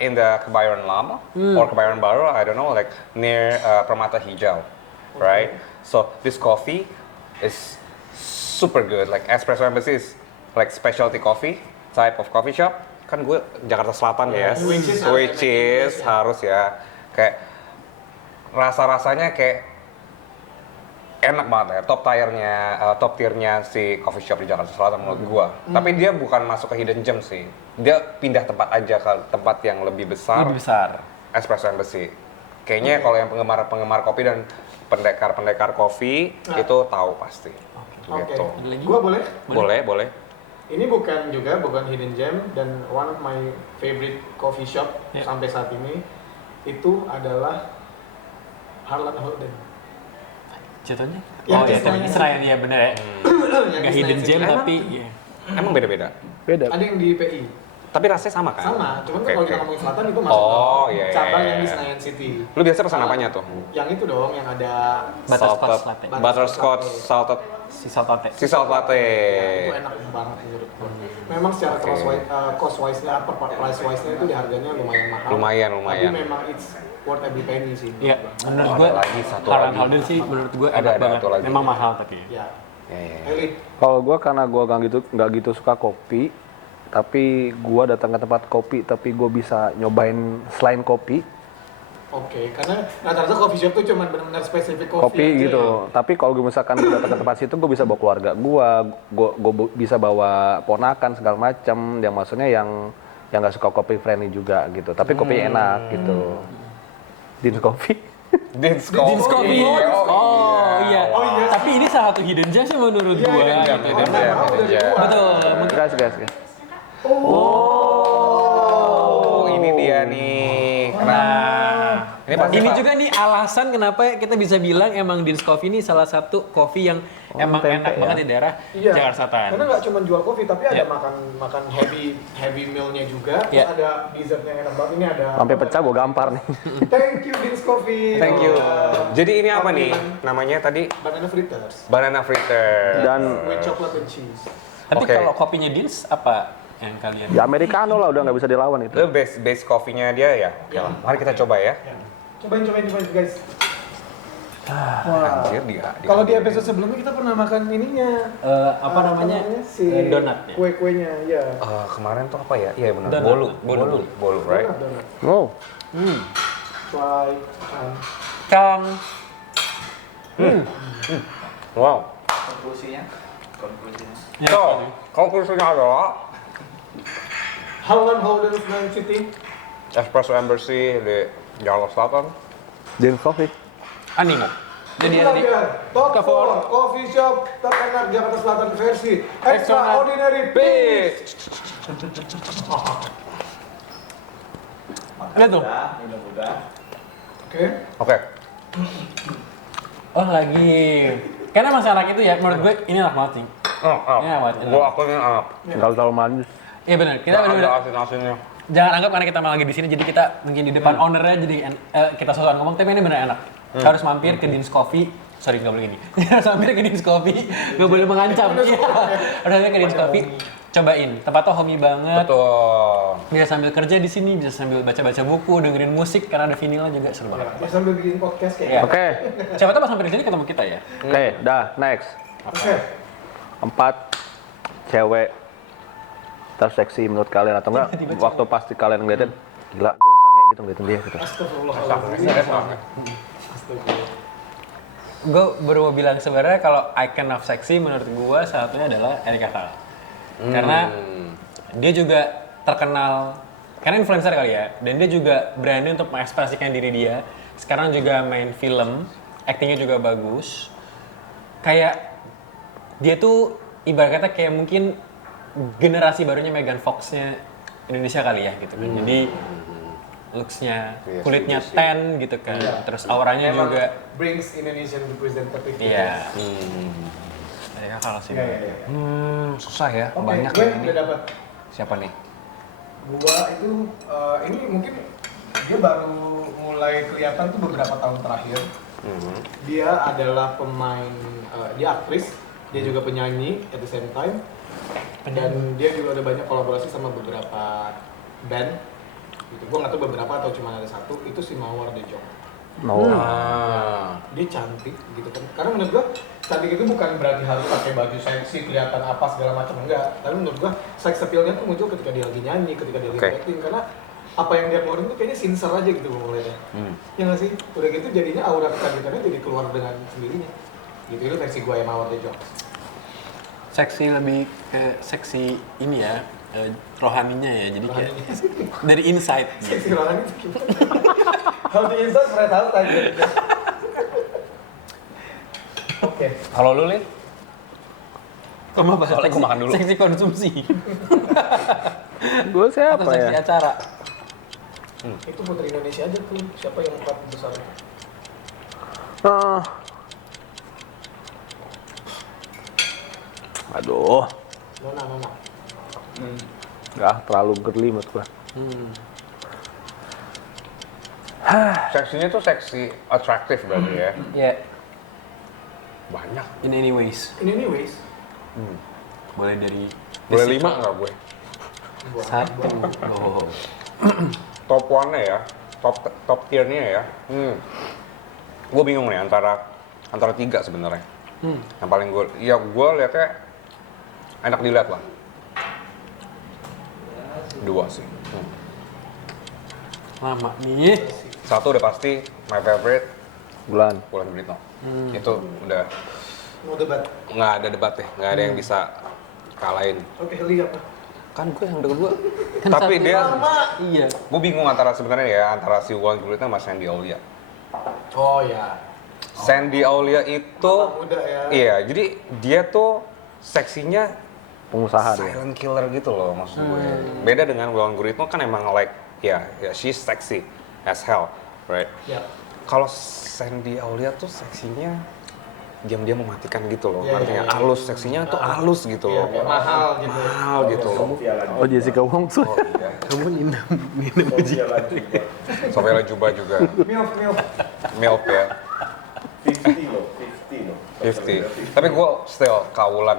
in the Kebayoran Lama or Kebayoran Baru, I don't know, like near Permata Hijau, right? So this coffee is super good. Like Espresso Embassy is like specialty coffee type of coffee shop. Kan gue Jakarta Selatan ya, Which is harus ya. Kayak rasa-rasanya kayak enak banget ya, top tiernya si coffee shop di Jakarta Selatan menurut gua. Tapi dia bukan masuk ke hidden gem sih. Dia pindah tempat aja ke tempat yang lebih besar. Lebih besar. Espresso Embassy. Kayaknya kalau yang penggemar kopi dan pendekar kopi itu tahu pasti. Oke. Gitu. Ada lagi? Gua boleh? Boleh. Ini bukan hidden gem dan one of my favorite coffee shop sampai saat ini itu adalah Harlan Holden. Jatuhnya? Yang Oh di ya, tapi Senayan. Senayan ya bener ya. Yang Nggak di hidden Senayan gem City. tapi ya. Emang beda-beda. Beda. Ada yang di PI. Tapi rasanya sama kan? Sama, cuman Oke, kan kalau oke. kita ngomongin selatan itu masuk Oh, ke iya, cabang iya, yang di iya. Senayan City. Lu biasa pesan apanya tuh? Yang itu dong, yang ada Butterscotch latte. Butterscotch salted Si saltate. sea salt latte. itu enak banget menurut gua. Memang secara cost wise-nya, price wise-nya itu di harganya lumayan mahal. Lumayan. Tapi memang it's worth every penny sih. Iya, menurut Oh, gue ada lagi, satu Harlan lagi. Holden sih menurut gue Ada enak banget. satu lagi. Memang mahal tapi. Ya. Ya. Eli, Kalau gue karena gue nggak gitu suka kopi, tapi gue datang ke tempat kopi, tapi gue bisa nyobain selain kopi, oke. Karena rata-rata coffee shop tuh cuma benar-benar spesifik kopi aja. gitu. Tapi kalau gue misalkan gue datang ke tempat situ, gue bisa bawa keluarga gue bisa bawa ponakan segala macam. Yang maksudnya yang nggak suka kopi friendly juga gitu. Tapi kopinya enak gitu. Dean's Coffee. Dean's Dean's Coffee. Oh iya. Oh, iya. Tapi ini salah satu hidden gem sih menurut Iya, gue. hidden gem. Gitu. Hidden gem. Betul. Mungkin Guys. Oh, ini dia nih. Ini pasti ini Pak. juga nih alasan kenapa kita bisa bilang emang Dean's Coffee ini salah satu kopi yang emang tempe enak ya? banget di daerah Iya. Jakarta Selatan. Karena nggak cuma jual kopi, tapi ada Iya. makan heavy mealnya juga. Terus Iya. ada dessert yang enak banget. Ini ada. Sampai pecah gue gampar nih. Thank you Dean's Coffee. Thank you. Uh, Jadi ini apa nih? Namanya tadi Banana fritters. banana fritter. Dan With chocolate and cheese. Tapi Oke. kalau kopinya Dean's apa yang kalian? ya americano lah udah nggak bisa dilawan itu. Itu base coffee-nya dia ya. Oke lah. Mari kita coba ya. Ya. Cobain guys. Anjir dia. Kalau di episode sebelumnya kita pernah makan ininya. Apa namanya? Si Donat ya? Kue-kuenya, ya. Kemarin tuh apa ya? Iya benar. Donat. Bolu, right? Donat. Oh, Try. Kang. Wow. Konklusinya Ya, So, konklusinya adalah Harlan Holden Senayan City. Espresso Embassy di Jakarta Selatan. Dean's Coffee. Animo. Jadi Itulah nanti dia, top Top 4 coffee shop terenak Jakarta Selatan versi Extraordinary Beast. lihat tuh. minum udah. Oke. Oke. Oh lagi. Karena masih anak itu ya, menurut gue ini enak banget sih. Iya, buat enak. Gua akuin enak. Nggak terlalu manis. Iya benar. Kita Nggak benar-benar ada asin-asinnya. jangan anggap karena kita malah lagi di sini jadi kita mungkin di depan ownernya jadi kita sosokan ngomong tapi ini benar enak. Harus mampir ke Dean's Coffee. Sorry nggak boleh gini. Harus mampir ke Dean's Coffee. Nggak boleh mengancam. Iya. Harus mampir ke Dean's Coffee. Cobain. Tempatnya homey banget. Betul. Bisa sambil kerja di sini, bisa sambil baca-baca buku, dengerin musik karena ada vinilnya juga seru banget. Ya sambil bikin podcast kayak Iya. Oke, Siapa tahu pas sampai di sini ketemu kita ya. dah next. Oke. 4 cewek terseksi menurut kalian atau enggak waktu pasti kalian ngeliatin gila gue sange gitu ngeliatin dia gitu. Gue baru mau bilang sebenarnya kalau icon of sexy menurut gue satunya adalah Erika Carl. Karena dia juga terkenal karena influencer kali ya, dan dia juga berani untuk mengekspresikan diri dia. Sekarang juga main film, aktingnya juga bagus. Kayak dia tuh ibarat kata kayak mungkin generasi barunya Megan Fox-nya Indonesia kali ya gitu kan. Jadi looks-nya, kulitnya tan gitu kan. Terus auranya Emang juga brings Indonesian representative. iya. Erika Carl sih. Susah ya, Oke, banyak gue ya ini. udah dapat. Siapa nih? Gua itu ini mungkin dia baru mulai kelihatan tuh beberapa tahun terakhir. Dia adalah pemain, dia aktris, dia juga penyanyi at the same time. Dan dia juga ada banyak kolaborasi sama beberapa band. Gitu. Gua nggak tahu beberapa atau cuma ada satu. Itu si Mawar De Jong. Dia cantik gitu kan. Karena menurut gua cantik itu bukan berarti harus pakai baju seksi, kelihatan apa segala macam, enggak. Tapi menurut gua sex appeal-nya tuh muncul ketika dia lagi nyanyi, ketika dia lagi acting, karena apa yang dia keluarin tuh kayaknya sincere aja gitu gua ngeliatnya. Ya nggak sih? Udah gitu jadinya aura kecantikannya jadi keluar dengan sendirinya. Gitu itu versi gua yang Mawar De Jong. Seksi lebih ke seksi ini ya, rohaninya ya. Jadi kayak dari inside. Seksi rohani itu gimana? How to insert Fred House tadi. Oke. Kalau lu, Lin? Sama bahasa Soalnya gua makan dulu. seksi konsumsi Gue atau siapa seksi ya? acara. Itu putri Indonesia aja tuh. Siapa yang 4 besar? Ah. Aduh, Nona. terlalu girly menurut gue. Seksinya tuh seksi atraktif berarti ya. Ya, Banyak. in any ways. In anyways, Boleh dari Boleh 5 nggak gue? satu. Oh. Top 1-nya ya, top tier-nya ya. Gue bingung nih antara 3 sebenarnya. Yang paling gue lihatnya enak dilihat lah. 2 sih. Lama nih. 1 udah pasti my favorite, Bulan. Wulan Guritno. Itu udah mau debat. nggak ada debat deh, nggak ada yang bisa kalahin. Oke, Heli apa? Kan gue yang kedua. Kan Tapi satu dia, lama. Iya. gue bingung antara sebenarnya ya antara si Wulan Guritno sama Sandy Aulia. Oh ya. Sandy Aulia itu, Muda ya. iya, jadi dia tuh seksinya Pengusaha dia. silent killer gitu loh maksud gue. Beda dengan Wulan Guritno kan emang like ya she's sexy as hell, right? Ya. Kalau Sandy Aulia tuh seksinya diam-diam mematikan gitu loh. Iya, Artinya iya. halus, seksinya tuh halus gitu Iya, loh. kayak mahal gitu. Mahal gitu loh. Oh Jessica Wong tuh. Oh iya. Kamu minum uji. Sofia Lajuba juga. Milf. Milk ya. 50 loh. 50. Tapi gue still kaulan.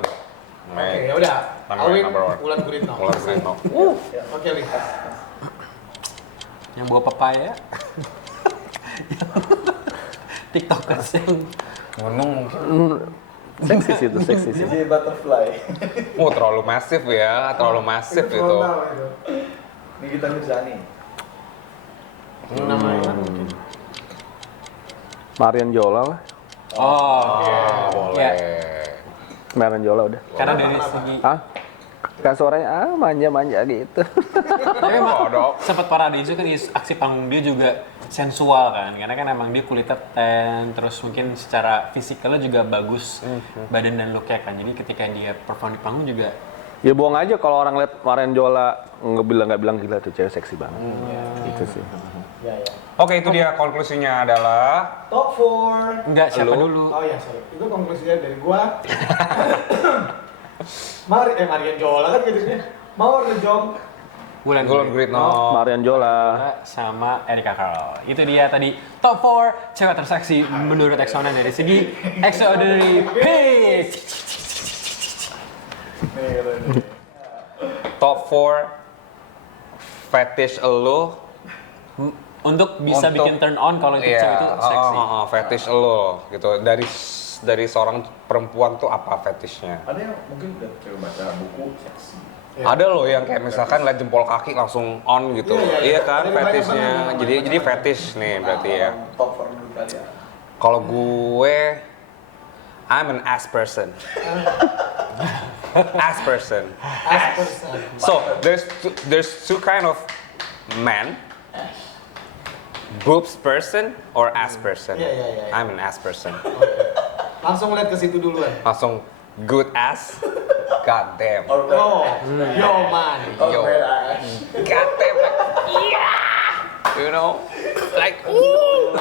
Oke, ya udah. Alwin Number one. Wulan Guritno. Wulan Guritno. Oke, Li. Yang bawa pepaya. TikTokers yang Gunung mungkin. Seksi sih itu, seksi sih. Jadi butterfly. Terlalu masif ya, terlalu masif itu. frontal itu. Nikita Mirzani. Namanya mungkin. Marian Jola lah. Boleh. Ya. Marian Jola udah. Karena dari segi Ah? Kan suaranya manja-manja gitu. tapi emang Dok. sempat parah di isu kan aksi panggung dia juga sensual kan, karena kan emang dia kulitnya tan, terus mungkin secara fisikalnya juga bagus badan dan looknya kan, jadi ketika dia perform di panggung juga Ya bohong aja kalau orang lihat Marian Jola nggak bilang gila tuh cewek seksi banget. Gitu sih. Ya. Oke, itu dia konklusinya adalah Top 4. enggak siapa Lu? dulu. Oh ya, sorry. Itu konklusinya dari gua. Marian Jola kan gitu sih. Mawar De Jong. Wulan Guritno. Marian Jola. sama Erika Carl. Itu dia tadi top 4 cewek terseksi menurut Exonan dari segi Extraordinary Pick. Top 4 fetish elo Untuk bisa Untuk- bikin turn on kalau itu cewek itu seksi. fetish lo gitu dari seorang perempuan tuh apa fetishnya? Ada yang mungkin udah cewek baca buku seksi. Ada loh yang kayak misalkan lihat jempol kaki langsung on gitu. Iya kan Ada banyak fetishnya. banget. Jadi fetish nih berarti ya. Top for menurut kalian. Kalau gue, I'm an ass person. Ass person. So there's two kind of men. Boobs person or ass person. Iya. I'm an ass person. Langsung lihat ke situ duluan. Langsung good ass. God damn. Or bad Oh, ass. yo man. Yo. Or bad ass. God damn, like, yeah, you know, like, ooh.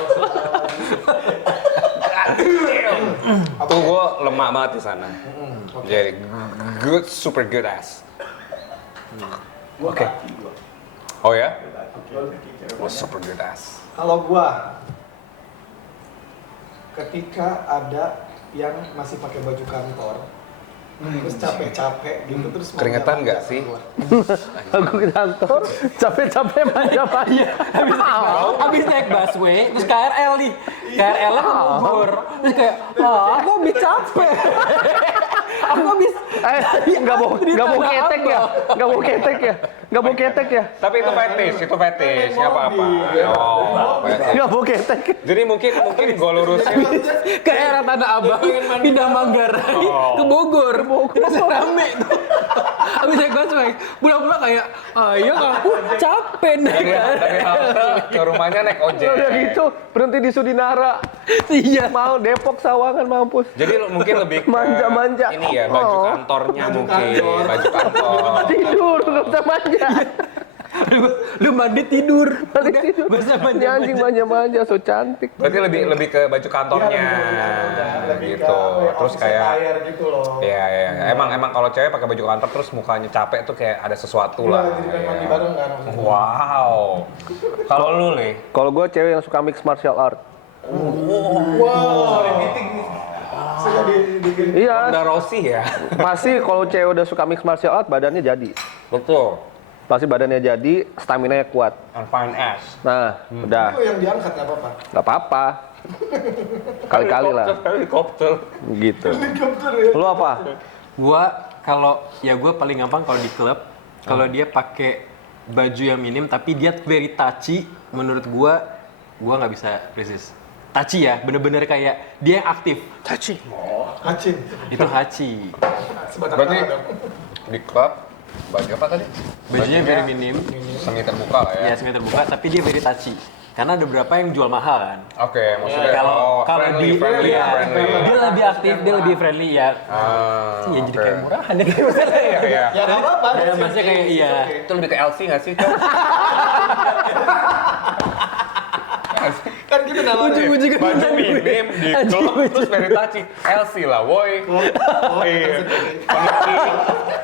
God damn. Tuh gue lemah banget di sana. Jadi good, super good ass. Gua Oke. kaki gua. Oh ya? Gua kaki cewek Oh, banyak. super good ass. Kalau gua ketika ada yang masih pakai baju kantor, terus capek-capek gitu terus Keringetan nggak sih? Aku ke kantor, capek-capek manja-manja. Habis naik busway, terus KRL nih. KRL-nya ke Bogor. Terus kayak, aku habis capek. Aku habis Nggak mau ketek ya? Nggak mau ketek ya? Nggak mau ketek ya? Tapi itu fetish, nggak apa-apa. Oh, fetish. Nggak mau ketek. Jadi mungkin gue lurusin. ke era Tanah Abang, pindah Manggarai ke Bogor. Terus rame tuh. Habis naik busway, pulang-pulang kayak, ayo aku capek nih. Dari halte ke rumahnya naik ojek. Udah gitu, berhenti di Sudinara. Iya. Mau Depok Sawangan mampus. Jadi mungkin lebih ke Manja-manja. ini ya, baju Oh. kantornya Baju mungkin, kantor. baju kantor. Tidur, nggak usah manja. Lu mandi tidur. Balik tidur. Masa Ini manja-manja. anjing manja-manja, so cantik. Berarti lebih ke baju kantornya gitu. Terus kayak gitu loh. ya, emang kalau cewek pakai baju kantor terus mukanya capek tuh kayak ada sesuatu Iya, lah. jadi pengen mandi ya. bareng kan. Wow. Kalau lu nih, Kalau gue cewek yang suka mix martial art. Wow, meeting nih. Saya dibikin. Iya, udah Rossi ya. pasti kalau cewek udah suka mix martial art, badannya jadi. Betul. Pasti badannya jadi, stamina-nya kuat. And fine ass. Nah, udah. Itu yang diangkat nggak apa-apa. Nggak apa-apa. Kali-kali lah. Helikopter. Gitu. Helikopter ya. Lu apa? Gua gue paling gampang kalau di klub, kalau dia pakai baju yang minim tapi dia very touchy, menurut gua nggak bisa resist. Touchy ya, bener-bener kayak dia yang aktif. Caci. Hacin. Itu hachi. Sebatang Berarti kara dong. di klub baju apa tadi? Bajunya very minim, Semi terbuka lah ya. ya semi terbuka, tapi dia very touchy. Karena ada beberapa yang jual mahal kan. Oke, maksudnya Kalau friendly, dia, ya, friendly. dia lebih aktif, dia lebih friendly ya. Ah, Ya jadi oke. kayak murahan ya kayak misalnya. Iya, iya. Ya nggak apa-apa. Ya, maksudnya kayak iya. Itu lebih ke LC nggak sih, Cok? Kan gitu nalarnya. Ujung-ujungnya Baju kan gue. minim di Anjing, klub terus very touchy. LC lah, woi. Iya.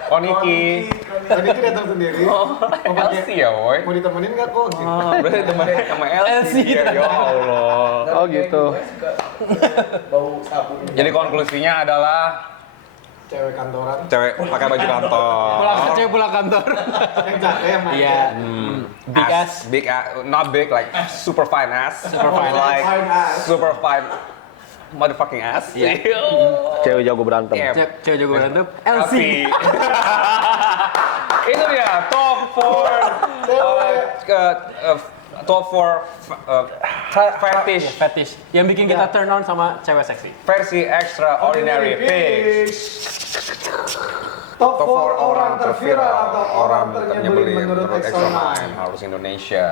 Koniki. Tadi itu datang sendiri. Mau pakai- LC ya, woi. Mau ditemenin nggak kok? Gitu. Berarti teman sama LC dia. Ya Allah. Oh gitu. Gue suka bau sabun. Jadi konklusinya adalah Cewek kantoran. cewek pakai baju kantor. Pulang kantor. Yang capek yang manja. Iya. Big ass. Big ass, not big, like super fine ass. Super fine like Fine ass. super fine motherfucking ass. Iya. Cewek jago berantem. Yeah. Cewek jago berantem. LC. Itu dia top 4 fetish Fetish. Yang bikin kita turn on sama cewek seksi. versi extraordinary pigs. Top Top 4 4 orang terviral atau orang ternyebelin menurut Extra Exona. Mind harus Indonesia.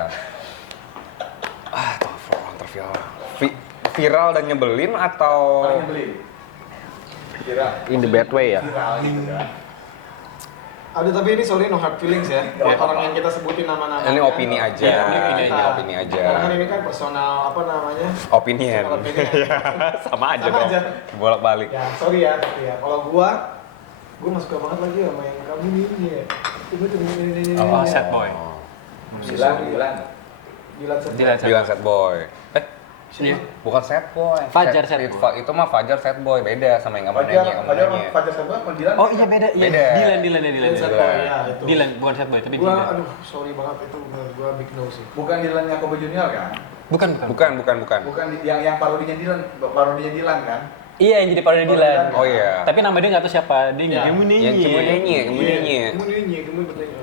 Top 4 orang terviral. Viral dan nyebelin atau Paling beli. Kira In the bad way ya. viral gitu kan. Ada tapi ini sorry no hard feelings ya. Orang yang kita sebutin nama-nama. ini opini aja, Iya, opini aja. Karena kan ini kan personal apa namanya? Opinion. Personal opinion. Ya, sama aja Sama dong. aja. Bolak-balik. Ya sorry ya tapi ya. Kalau gua nggak suka banget lagi sama yang kamu ini ya. Ini. Oh, sad boy. Dilan. Gilan set. Dilan set. Bilang sad boy. Iya. Bukan sad boy. Fajar sad boy. Itu mah Fajar sad boy, beda sama yang nggak nanya. Fajar Sabah sama Dilan. Oh iya beda. Iya. Beda. Dilan. Set boy ya itu. Dilan bukan sad boy tapi Gua Dilan. aduh sorry banget itu gua big no sih. Bukan Dilan Yakobo Junior kan? Bukan. Bukan. Bukan yang parodinya Dilan kan? Iya, yang jadi parodi Dilan. Oh iya. Tapi nama dia nggak tahu siapa. Dia Iya. Gemunyi. Yang Gemunyi. Gemunyi bertanya.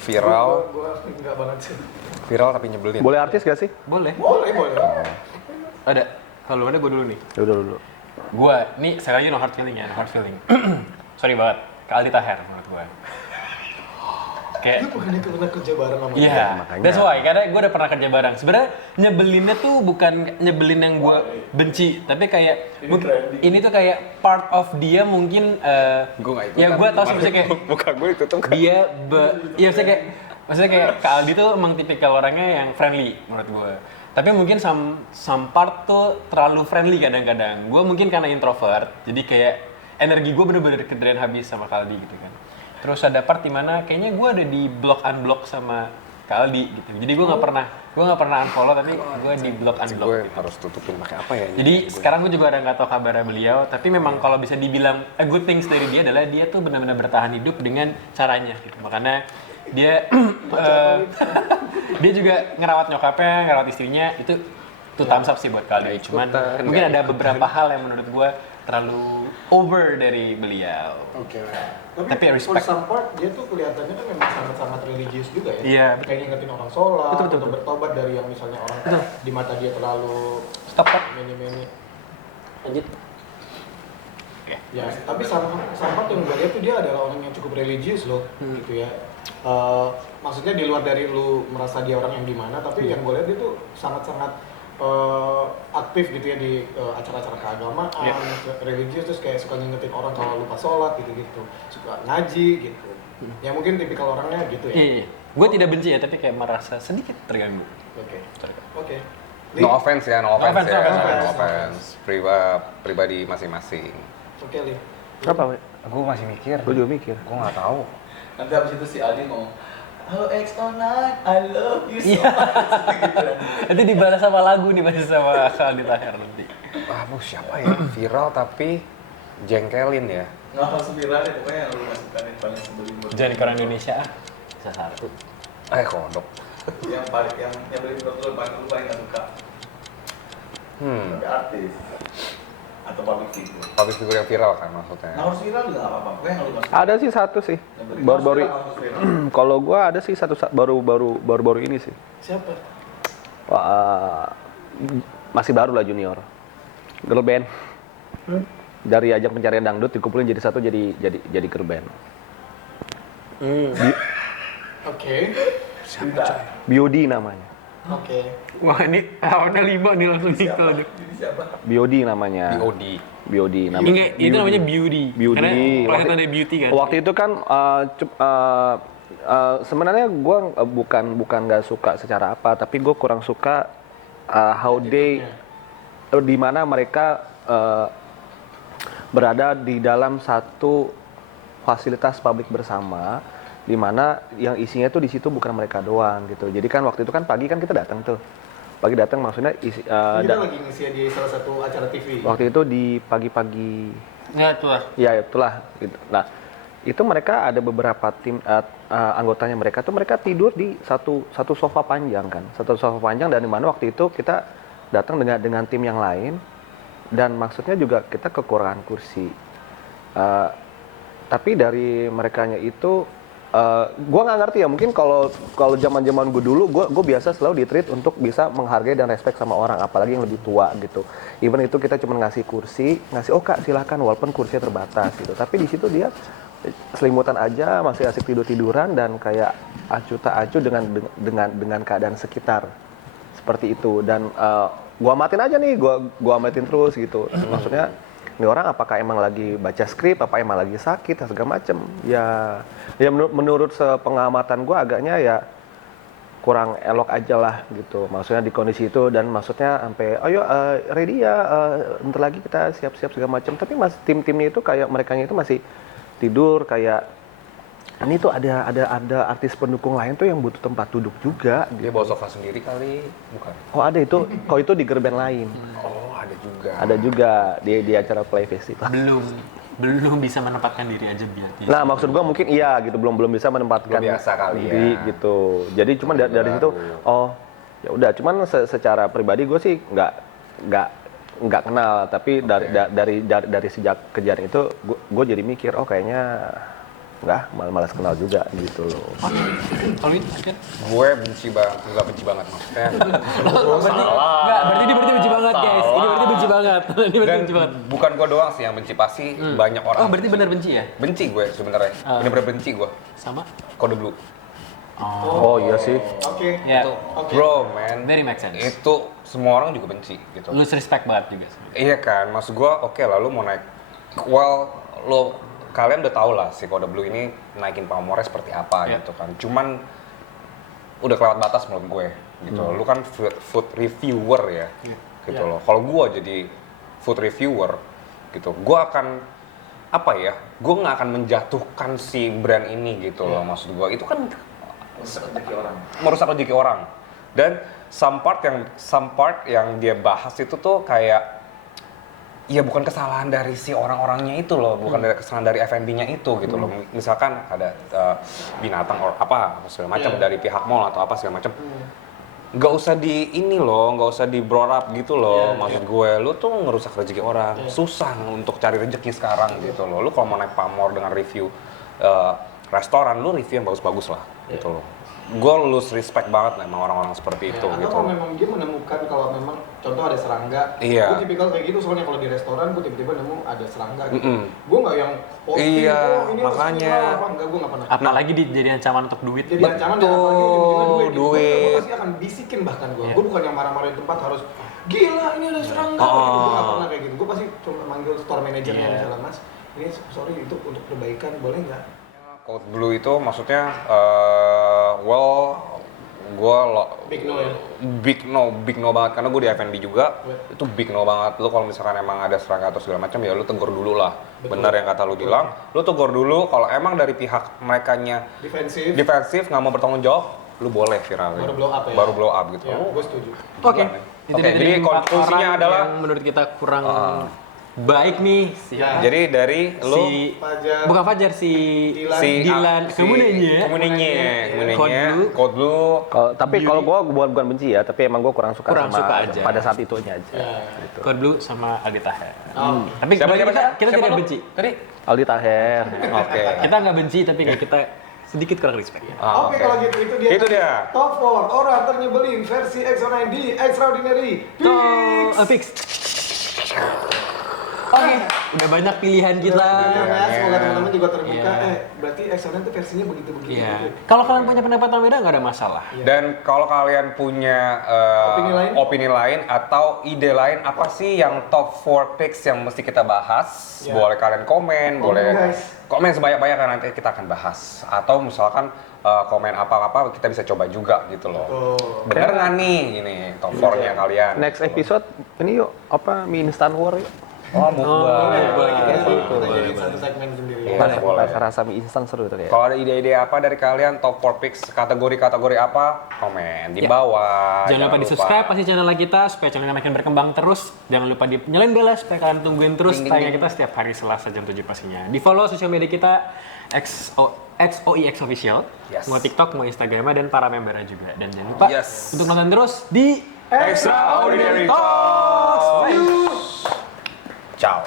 Viral, Gua enggak banget sih. viral tapi nyebelin. Boleh artis gak sih? Boleh. Boleh. Ada. Kalau ada gue dulu nih. Ya udah dulu. Gue, nih sekali lagi no hard feeling ya, no hard feeling. Sorry banget, ke Aldi Taher menurut gue. Kayak, Lu bukannya pernah kerja bareng sama dia? iya, makanya. that's why, karena gue udah pernah kerja bareng. Sebenarnya nyebelinnya tuh bukan nyebelin yang gue benci, tapi kayak ini tuh kayak part of dia mungkin. Gue nggak ikutan. Ya gue tau sih maksudnya kayak Muka gue ditutup kan. dia, iya maksudnya kayak Kak Aldi tuh emang tipikal orangnya yang friendly menurut gue. Tapi mungkin some part tuh terlalu friendly kadang-kadang. Gue mungkin karena introvert, jadi kayak energi gue bener-bener kedrain habis sama Kak Aldi gitu kan. Terus ada part dimana kayaknya gue ada di unblock sama Kak Aldi gitu. Jadi gue nggak pernah unfollow, tapi gue di unblock. Gue harus tutupin pakai apa ya? Jadi sekarang gue juga udah nggak tahu kabarnya beliau, tapi memang kalau bisa dibilang a good things dari dia adalah dia tuh benar-benar bertahan hidup dengan caranya gitu. Makanya dia dia juga ngerawat nyokapnya, ngerawat istrinya, itu thumbs up sih buat kalian. Cuman mungkin ada beberapa hal yang menurut gue terlalu over dari beliau. Oke. Tapi for respect. some part dia tuh kelihatannya kan memang sangat-sangat religius juga ya. Iya, Kayak ngingetin orang sholat, Betul. atau bertobat dari yang misalnya orang di mata dia terlalu Stop. meni-meni. Lanjut. Ya, tapi some part yang gue lihat tuh dia adalah orang yang cukup religius loh, gitu ya. Maksudnya di luar dari lu merasa dia orang yang gimana, tapi yang gue lihat dia tuh sangat-sangat aktif gitu ya di acara-acara keagamaan, religius, terus kayak suka ngingetin orang kalau lupa sholat gitu-gitu, suka ngaji gitu. Ya mungkin tipikal orangnya gitu ya. Iya. Gue tidak benci ya, tapi kayak merasa sedikit terganggu. Oke. No offense ya, no offense offense, ya, no no offense. offense. Pribadi masing-masing. Oke, Li. Apa, Wei? Gue masih mikir. Gue juga mikir. Gue nggak tahu. Nanti abis itu si Aldi ngomong, halo X09, I love you so Iya. much. Itu dibalas sama lagu nih masih sama Kak Aldi Taher nanti. Siapa ya? Viral tapi jengkelin ya. Nggak langsung viral ya, pokoknya yang lu masukkan yang paling sebelum Jangan ke orang Indonesia ah. Bisa satu. Kodok. yang beli menurut lu paling nggak suka. Tapi artis atau public figure. Public figure yang viral kan maksudnya. Nah, harus viral juga nggak apa-apa, pokoknya yang lu masukin. Ada sih satu sih. Yang beli Baru-baru masukin harus viral. kalau gua ada sih satu baru-baru ini sih. Siapa? Wah, masih baru lah junior. Girl band. Dari ajang pencarian dangdut dikumpulin jadi satu jadi girl band. Oke. Biodi namanya. Oke. Wah ini tahunnya 5 nih langsung Siapa? nikah. Ini siapa? Biodi namanya. BOD. Biodi namanya. Ini itu namanya beauty. Beauty. Karena planetanya beauty kan. Waktu itu kan sebenarnya gue bukan nggak suka secara apa, tapi gue kurang suka how they di mana mereka berada di dalam satu fasilitas publik bersama, di mana yang isinya tuh di situ bukan mereka doang gitu. Jadi kan waktu itu kan pagi kan kita datang tuh. Pagi datang maksudnya Kita lagi ngisi di salah satu acara TV. waktu itu di pagi-pagi. Ya itu lah. Ya itulah. Gitu. Nah itu mereka ada beberapa tim anggotanya mereka tidur di satu sofa panjang kan, satu sofa panjang, dan di mana waktu itu kita datang dengan tim yang lain, dan maksudnya juga kita kekurangan kursi. Tapi dari merekanya itu gue nggak ngerti ya, mungkin kalau zaman gue dulu gue biasa selalu di-treat untuk bisa menghargai dan respect sama orang, apalagi yang lebih tua gitu. Even itu kita cuma ngasih kursi, oh kak silakan, walaupun kursinya terbatas gitu. Tapi di situ dia selimutan aja, masih asik tiduran dan kayak acuh tak acuh dengan keadaan sekitar seperti itu. Dan gue amatin aja nih, gue amatin terus gitu. Maksudnya ini orang apakah emang lagi baca skrip, apa emang lagi sakit, segala macem. Ya menurut sepengamatan gue agaknya ya kurang elok aja lah gitu. Maksudnya di kondisi itu, dan maksudnya sampai ayo ready ya, bentar lagi kita siap-siap segala macam. Tapi tim-timnya itu kayak merekanya itu masih tidur, kayak ini tuh ada artis pendukung lain tuh yang butuh tempat duduk juga. Dia bawa sofa sendiri kali, bukan? Oh ada itu, kok itu di girl band lain. Oh ada juga. Ada juga di acara Play Festival. Belum bisa menempatkan diri aja biar. Nah maksud gua mungkin iya gitu, belum bisa menempatkan Belum biasa kali diri ya. gitu. Jadi cuma dari situ, oh ya udah. Cuman secara pribadi gue sih nggak nggak kenal, tapi dari sejak kejadian itu gue jadi mikir, oh kayaknya malas kenal juga gitu loh. Kalau ini kan? Gue nggak benci banget maksudnya. Berarti dia benci banget guys. Ini berarti benci banget. Ini berarti Dan benci banget. bukan gue doang sih yang benci, pasti banyak orang. Oh berarti benar benci ya? Benci gue sebenarnya. Bener-bener benci gue. Sama? Kode Blue. Oh iya sih. Oke. Ya. Itu, bro, man. Very make sense. Itu semua orang juga benci gitu. Lose respect banget juga sih. Iya kan, maksud gue, oke lah lu mau naik. Well, kalian udah tau lah si Kode Blue ini naikin pamornya seperti apa Iya. gitu kan. Cuman udah kelewat batas menurut gue gitu. Lu kan food reviewer ya. Gitu loh. Kalau gue jadi food reviewer gitu, gue akan apa ya? Gue nggak akan menjatuhkan si brand ini gitu loh. Maksud gue itu kan merusak rezeki orang. Dan some part yang dia bahas itu tuh kayak ya bukan kesalahan dari si orang-orangnya itu loh, bukan dari kesalahan dari F&B-nya itu gitu loh. Misalkan ada binatang or apa segala macam dari pihak mall atau apa segala macam. Nggak usah nggak usah di brought up gitu loh. Maksud gue, lu tuh ngerusak rezeki orang. Susah untuk cari rezeki sekarang gitu loh. Lu kalau mau naik pamor dengan review restoran, lu review yang bagus-bagus lah gitu loh. Gue lose respect banget sama orang-orang seperti itu Atau gitu. kalau memang dia menemukan kalau memang contoh ada serangga, Iya. gue tipikal kayak gitu soalnya kalau di restoran gue tiba-tiba nemu ada serangga gitu. Mm-mm. Gue nggak yang posting, Iya, ini makanya. apa enggak, gue nggak pernah. Apalagi jadi ancaman untuk duit. Jadi ancaman dan apalagi ujung-ujungnya duit. Gitu. duit. Gue pasti akan bisikin bahkan gue. Gue bukan yang marah-marahin tempat harus gila ini ada serangga. Oh. Gitu. Gue nggak pernah kayak gitu. Gue pasti cuma manggil store manajernya misalnya, Mas, ini sorry itu untuk perbaikan boleh nggak? Code Blue itu maksudnya Big no ya? big no banget karena gue di F&B juga itu big no banget. Lu kalau misalkan emang ada serangga atau segala macam ya lu tegur dulu lah. Benar yang kata lu bilang, lu tegur dulu. Kalau emang dari pihak merekanya defensif nggak mau bertanggung jawab, lu boleh viralin. Baru blow up ya? Baru blow up gitu. Ya, gue setuju. Oke. Oke, jadi konklusinya adalah yang menurut kita kurang baik nih. Ya. jadi dari lu Fajar. Bukan Fajar si Dilan kemudiannya Code Blue. Tapi kalau gue bukan benci ya, tapi emang gue kurang suka Kurang sama suka aja. pada saat itunya aja. Gitu. Code Blue sama Aldi Taher. Tapi Siapa kita siapa tidak lu? benci. Tadi? Aldi Taher. Oke. Kita nggak benci tapi kayak kita sedikit kurang respect ya. Oke, kalau gitu itu dia. Top 4 orang ternyebelin versi XO9 di Extraordinary. Fix. Oke, udah banyak pilihan kita. Ya, semoga teman-teman juga terbuka. Berarti XO9 itu versinya begitu-begitu. Iya. Kalau kalian punya pendapat yang beda nggak ada masalah. Dan kalau kalian punya opini lain atau ide lain apa sih yang top 4 picks yang mesti kita bahas, boleh kalian komen, boleh komen sebanyak-banyaknya nanti kita akan bahas. Atau misalkan komen apa-apa kita bisa coba juga gitu loh. Bener nggak nih ini top 4-nya kalian? Next episode ini yuk mie instan war yuk. Oh, mukbang. Boleh kita jadi satu segmen sendiri. Boleh. Rasa mie instan seru tuh kayak. Kalau ada ide-ide apa dari kalian, top 4 picks, kategori-kategori apa, komen di bawah. Jangan lupa di subscribe pasti channel kita supaya channelnya makin berkembang terus. Jangan lupa di nyalain bell supaya kalian tungguin terus tayangnya kita setiap hari Selasa jam 7 pastinya. Di follow sosial media kita XOIX Official, mau TikTok, mau Instagram dan para membernya juga. Dan jangan lupa untuk nonton terus di Extraordinary Talks. Ciao.